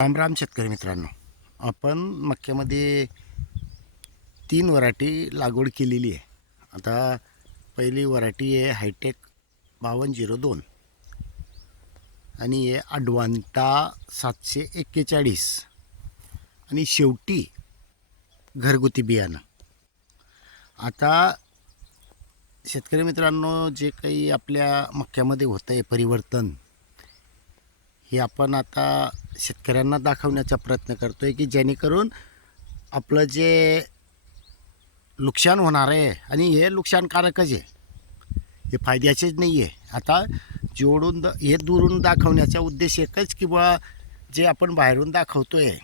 राम राम शेतकरी मित्रांनो आपण मक्क्यामध्ये तीन वरायटी लागवड केलेली आहे. आता पहिली वरायटी आहे हायटेक बावन्न झिरो दोन आणि हे अडवांटा सातशे एक्केचाळीस आणि शेवटी घरगुती बियाणं. आता शेतकरी मित्रांनो जे काही आपल्या मक्क्यामध्ये होतं आहे परिवर्तन हे आपण आता शेतकऱ्यांना दाखवण्याचा प्रयत्न करतो आहे की जेणेकरून आपलं जे नुकसान होणार आहे आणि हे नुकसानकारकच आहे. हे फायद्याचेच नाही आहे आता जोडून द हे दुरून दाखवण्याचा उद्देश एकच की बा जे आपण बाहेरून दाखवतो आहे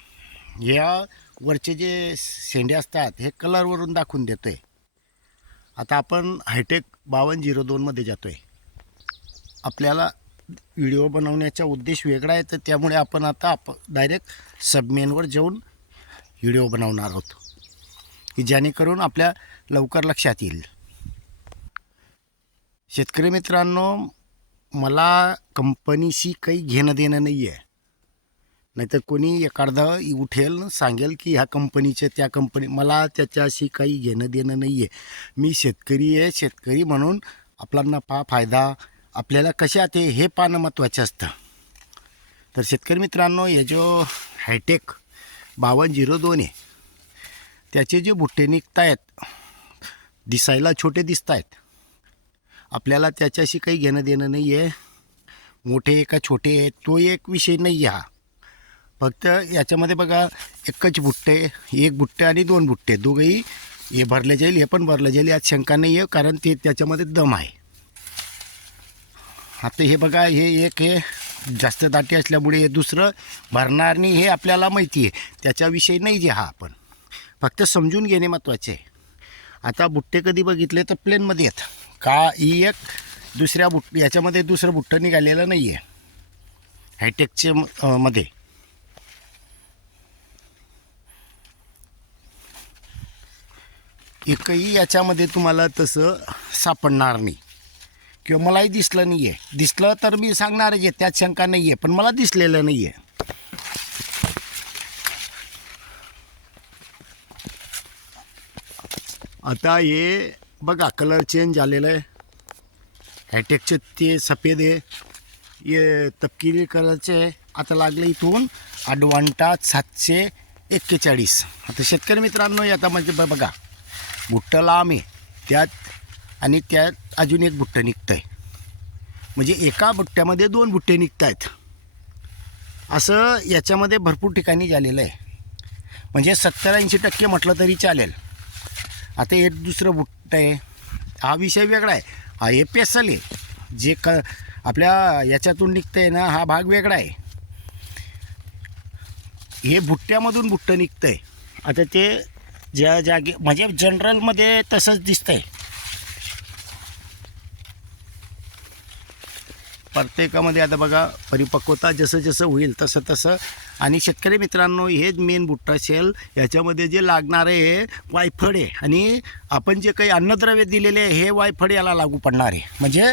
ह्या वरचे जे शेंडे असतात हे कलरवरून दाखवून देतो आहे आता आपण हायटेक बावन्न झिरो दोनमध्ये जातो आहे आपल्याला व्हिडिओ बनवण्याचा उद्देश वेगळा आहे तर त्यामुळे आपण आता आप डायरेक्ट सबमेनवर जाऊन व्हिडिओ बनवणार आहोत की जेणेकरून आपल्या लवकर लक्षात येईल. शेतकरी मित्रांनो मला कंपनीशी काही घेणं देणं नाही आहे नाहीतर कोणी एखादा उठेल सांगेल की ह्या कंपनीचे त्या कंपनी मला त्याच्याशी काही घेणं देणं नाही आहे मी शेतकरी आहे शेतकरी म्हणून आपला नफा फायदा आपल्याला कशात आहे हे पाहणं महत्त्वाचं असतं. तर शेतकरी मित्रांनो हे जो हायटेक बावन्न झिरो दोन आहे त्याचे जे बुट्टे निघत आहेत दिसायला छोटे दिसत आहेत आपल्याला त्याच्याशी काही घेणं देणं नाही आहे मोठे का छोटे आहेत तो एक विषय नाही आहे हा. फक्त याच्यामध्ये बघा एकच बुट्टे एक बुट्टे आणि दोन बुट्टे. दोघंही हे भरले जाईल हे पण भरलं जाईल यात शंका नाही आहे कारण ते त्याच्यामध्ये दम आहे. आता हे बघा हे एक हे जास्त दाटी असल्यामुळे हे दुसरं भरणार नाही हे आपल्याला माहिती आहे. त्याच्याविषयी नाही जे हा आपण. फक्त समजून घेणे महत्त्वाचे आहे. आता बुट्टे कधी बघितले तर प्लेनमध्ये आहेत का ही एक दुसऱ्या बुट याच्यामध्ये दुसरं बुट्टं निघालेलं नाही आहे. हायटेकचे म- मध्ये. एकही याच्यामध्ये तुम्हाला तसं सापडणार नाही. किंवा मलाही दिसलं नाही आहे दिसलं तर मी सांगणारच आहे त्यात शंका नाही आहे पण मला दिसलेलं नाही आहे आता हे बघा कलर चेंज झालेलं आहे. हॅटेकचे ते सफेद आहे. हे तपकिरी कलरचे आहे. आता लागले इथून अडवांटा सातशे एक्केचाळीस. आता शेतकरी मित्रांनो आता म्हणजे ब- बघा बुट्ट लांब आहे. त्यात आणि त्यात अजून एक बुट्टं निघतं आहे म्हणजे एका बुट्ट्यामध्ये दोन बुट्टे निघत आहेत असं याच्यामध्ये भरपूर ठिकाणी झालेलं आहे. म्हणजे सत्तर ऐंशी टक्के म्हटलं तरी चालेल. आता हे दुसरं बुट्ट आहे. हा विषय वेगळा आहे. हा हे पेसल आहे. जे क आपल्या याच्यातून निघतं आहे ना हा भाग वेगळा आहे. हे बुट्ट्यामधून बुट्टं निघतं आहे आता ते ज्या जागे म्हणजे जनरलमध्ये तसंच दिसतंय. प्रत्येकामध्ये आता बघा परिपक्वता जसं जसं होईल तसं तसं. आणि शेतकरी मित्रांनो हेच मेन बुट्टा असेल याच्यामध्ये जे लागणारे हे वायफळे. आणि आपण जे काही अन्नद्रव्य दिलेले आहे हे वायफळ याला लागू पडणार आहे. म्हणजे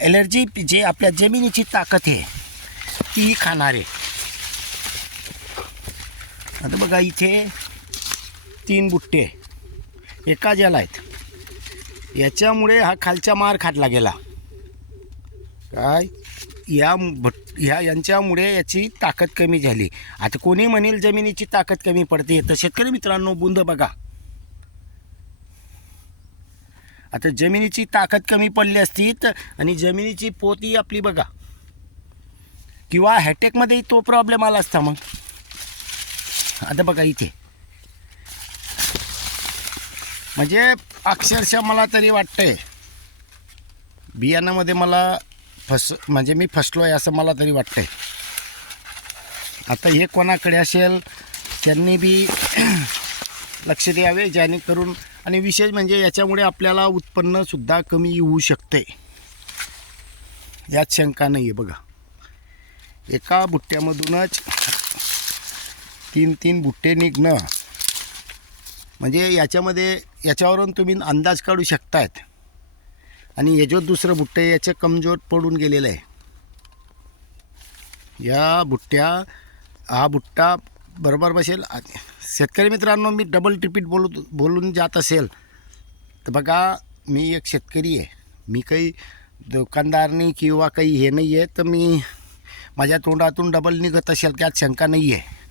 एलर्जी जे आपल्या जमिनीची ताकद आहे ती खाणार आहे. आता बघा इथे तीन बुट्टे एका ज्याला आहेत. याच्यामुळे हा खालचा मार खाटला गेला. काय? या भट ह्या यांच्यामुळे याची ताकद कमी झाली. आता कोणी म्हणेल जमिनीची ताकद कमी पडते? तर शेतकरी मित्रांनो बुंद बघा. आता जमिनीची ताकद कमी पडली असती तर आणि जमिनीची पोती आपली बघा. किंवा हॅटेकमध्येही तो प्रॉब्लेम आला असता मग. आता बघा इथे. म्हणजे अक्षरशः मला तरी वाटतंय बियाणामध्ये मला फस म्हणजे मी फसलो आहे असं मला तरी वाटतंय. आता हे कोणाकडे असेल त्यांनी बी लक्ष द्यावे जेणेकरून आणि विशेष म्हणजे याच्यामुळे आपल्याला उत्पन्नसुद्धा कमी येऊ शकते. यात शंका नाही आहे बघा. एका बुट्ट्यामधूनच तीन तीन बुट्टे निघणं म्हणजे याच्यामध्ये याच्यावरून तुम्ही अंदाज काढू शकतायत. आणि हे जो दुसरं बुट्टे याचे कमजोर पडून गेलेलं आहे. या बुट्ट्या हा भुट्टा बरोबर बसेल. आ- शेतकरी मित्रांनो मी डबल ट्रिपीट बोलू बोलून जात असेल तर बघा मी एक शेतकरी आहे. मी काही दुकानदारनी किंवा काही हे नाही आहे तर मी माझ्या तोंडातून डबल निघत असेल त्यात शंका नाही आहे.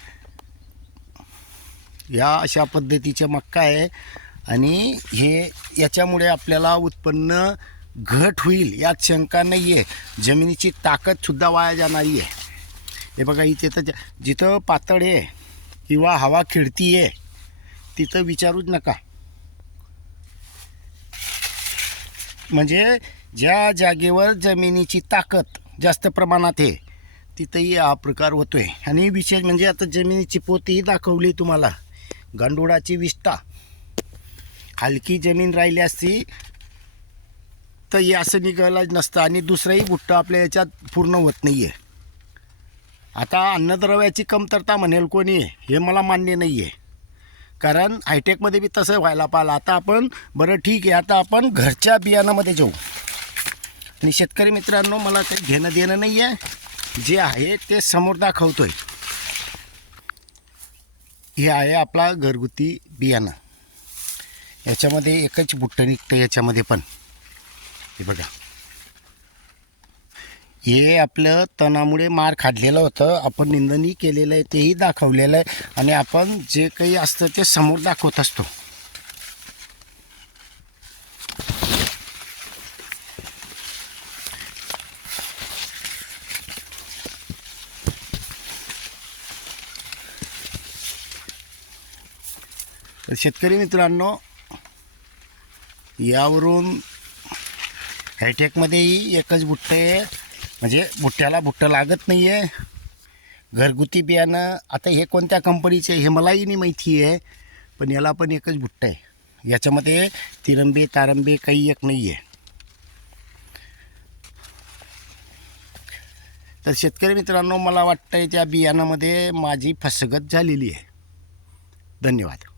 या अशा पद्धतीचे मक्का आहे. आणि हे याच्यामुळे आपल्याला उत्पन्न घट होईल यात शंका नाही आहे जमिनीची ताकदसुद्धा वाया जाणारी आहे. हे बघा इथे तर ज- जिथं पातळ आहे किंवा हवा खिडती आहे तिथं विचारूच नका. म्हणजे ज्या जागेवर जमिनीची ताकद जास्त प्रमाणात आहे तिथंही हा प्रकार होतो आहे आणि विशेष म्हणजे आता जमिनीची पोतीही दाखवली तुम्हाला. गांडुळाची विष्ठा. हलकी जमीन राहिली असती तर हे असं निघायलाच नसतं आणि दुसरंही बुट्टा आपल्या याच्यात पूर्ण होत नाही आहे आता अन्नद्रव्याची कमतरता म्हणेल कोणी हे मला मान्य नाही आहे कारण हायटेकमध्ये बी तसं व्हायला पाहिलं. आता आपण बरं ठीक आहे आता आपण घरच्या बियाणामध्ये जाऊ. आणि शेतकरी मित्रांनो मला काही घेणं देणं नाही आहे जे आहे ते समोर दाखवतो आहे हे आहे आपला घरगुती बियाणं. याच्यामध्ये एकच बुट्ट निघतं याच्यामध्ये पण. हे बघा. हे आपलं तणामुळे मार खाल्लेलं होतं. आपण निंदनही केलेलं आहे तेही दाखवलेलं आहे आणि आपण जे काही असतं ते समोर दाखवत असतो. शेतकरी मित्रांनो यावरून हायटेकमध्येही एकच बुट्ट आहे. म्हणजे बुट्ट्याला बुट्टं लागत नाही आहे घरगुती बियाणं आता हे कोणत्या कंपनीचे हे मलाही नाही माहिती आहे पण याला पण एकच बुट्ट आहे. याच्यामध्ये तिरंबे तारंबी काही एक नाही आहे तर शेतकरी मित्रांनो मला वाटतं त्या बियाणामध्ये माझी फसगत झालेली आहे. धन्यवाद.